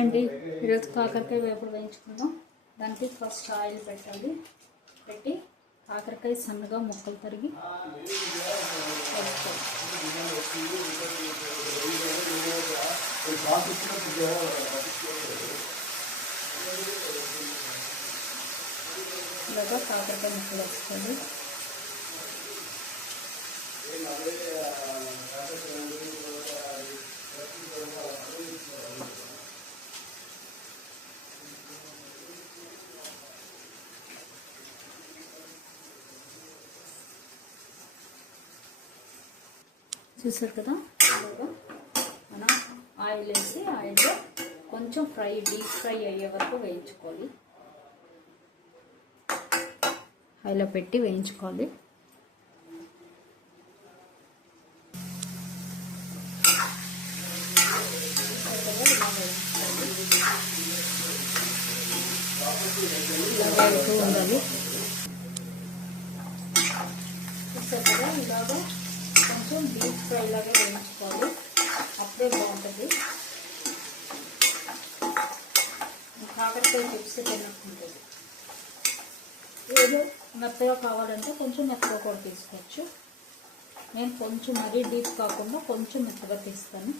Hi అండి, ఈరోజు కాకరకాయ వేపుడు వేయించుకుందాం. దానికి ఫస్ట్ ఆయిల్ పెట్టాలి. పెట్టి కాకరకాయ సన్నగా ముక్కలు తరిగి ఇలాగా కాకరకాయ ముక్కలు వేసుకోండి. చూసారు కదా, మనం ఆయిల్ వేసి ఆయిల్లో కొంచెం డీప్ ఫ్రై అయ్యే వరకు వేయించుకోవాలి. ఆయిల్లో పెట్టి వేయించుకోవాలి. ఇలా వేగుతూ ఉండాలి. చూసారు కదా, ఇలాగా కొంచెం డీప్ ఫ్రై లాగా వేయించుకోవాలి. అప్పుడే బాగుంటుంది. కాకరకాయ చిప్స్ తిన్నట్టుంటుంది. ఏదో మెత్తగా కావాలంటే కొంచెం మెత్తగా కూడా తీసుకోవచ్చు. నేను కొంచెం మరీ డీప్ కాకుండా కొంచెం మెత్తగా తీస్తాను.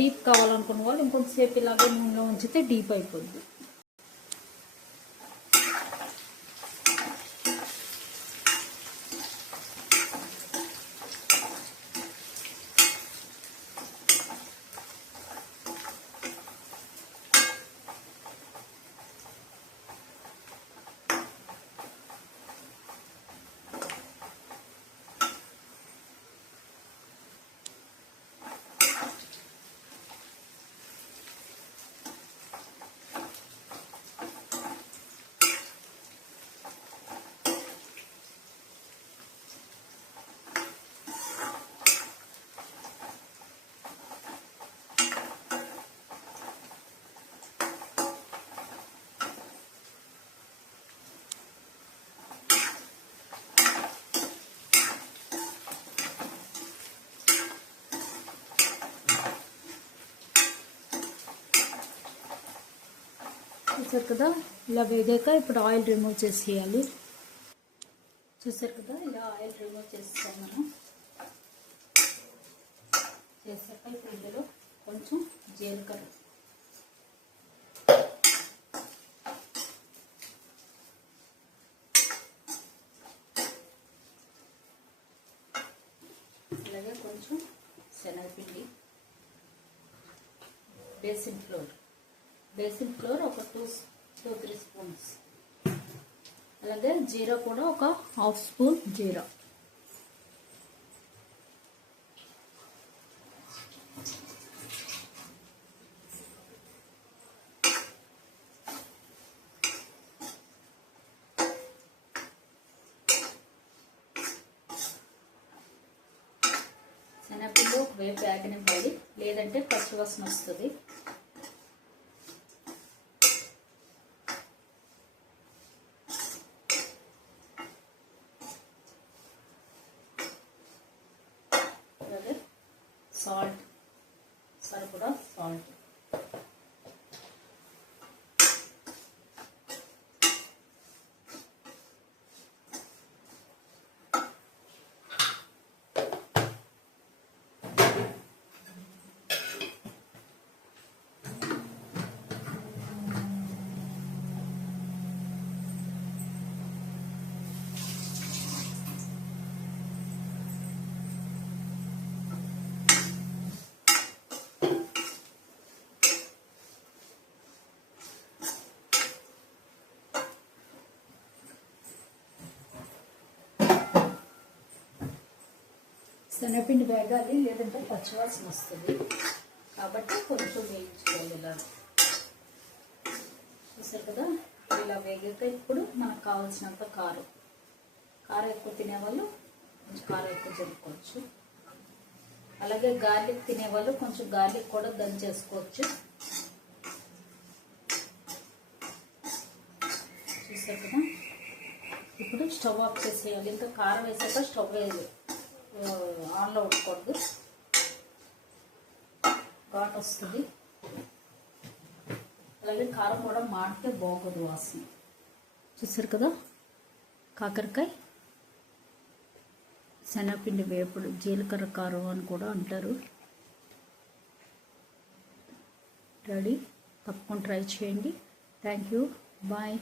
డీప్ కావాలనుకున్న వాళ్ళు ఇంకొంతసేపు ఇలాగే నూనెలో ఉంచితే డీప్ అయిపోద్ది. చూసారు కదా, ఇలా వేగాక ఇప్పుడు ఆయిల్ రిమూవ్ చేసేయాలి. చూసారు కదా, ఇలా ఆయిల్ రిమూవ్ చేస్తాం మనం. చేసాక ఇప్పుడు ఇందులో కొంచెం జీలకర్ర, అలాగే కొంచెం శనగపిండి, బేసిన్ ఫ్లోర్ ఒక 2-3 స్పూన్స్, అలాగే జీరా కూడా ఒక 1/2 స్పూన్ జీరా, శనగపిండి ఒక వేపు వేగనివ్వాలి, లేదంటే పచ్చివాసన వస్తుంది. అలాగే సాల్ట్, సరిపడా సాల్ట్, శనగపిండి వేగాలి, లేదంటే పచ్చివాసన వస్తుంది. కాబట్టి కొంచెం వేయించుకోవాలి. ఇలా చూసారు కదా, ఇలా వేగాక ఇప్పుడు మనకు కావాల్సినంత కారం ఎక్కువ తినేవాళ్ళు కొంచెం కారం ఎక్కువ జరుపుకోవచ్చు. అలాగే గార్లిక్ తినేవాళ్ళు కొంచెం గార్లిక్ కూడా దంచేసుకోవచ్చు. చూసారు కదా, ఇప్పుడు స్టవ్ ఆఫ్ చేసేయాలి. ఇంకా కారం వేసాక స్టవ్ ఆన్లో ఉండకూడదు, ఘాట్ వస్తుంది. అలాగే కారం కూడా మాడితే బాగోదు వాసన. చూసారు కదా, కాకరకాయ శనగపిండి వేపుడు, జీలకర్ర కారం అని కూడా అంటారు. రెడీ. తప్పకుండా ట్రై చేయండి. Thank you. బాయ్.